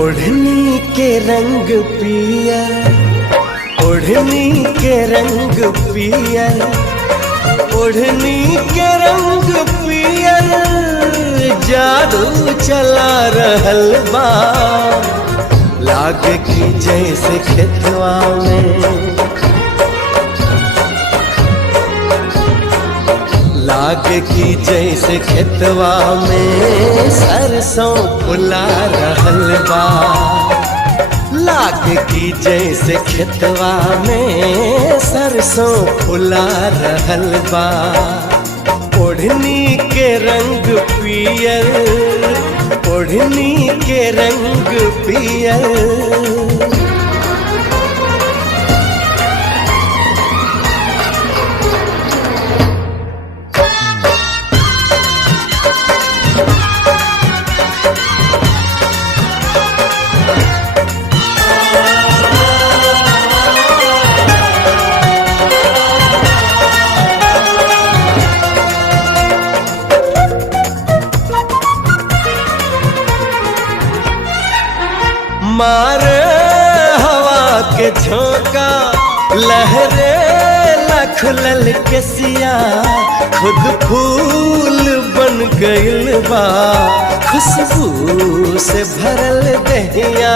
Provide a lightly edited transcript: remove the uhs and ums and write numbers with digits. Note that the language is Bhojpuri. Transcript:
ओढ़नी के रंग पियर, ओढ़नी के रंग पियर, ओढ़नी के रंग पियर, जादू चला रहल बा। लागे कि जैसे खेतवा में, लागे कि जैसे खेतवा में सरसों फुला रहल बा। लागे कि जैसे खेतवा में सरसों फुला रहल बा। ओढ़नी के रंग पियर, ओढ़नी के रंग पियर। मारे हवा के झोंका, लहरे लखलल के सिया, खुद फूल बन गइल बा, खुशबू से भरल दहिया।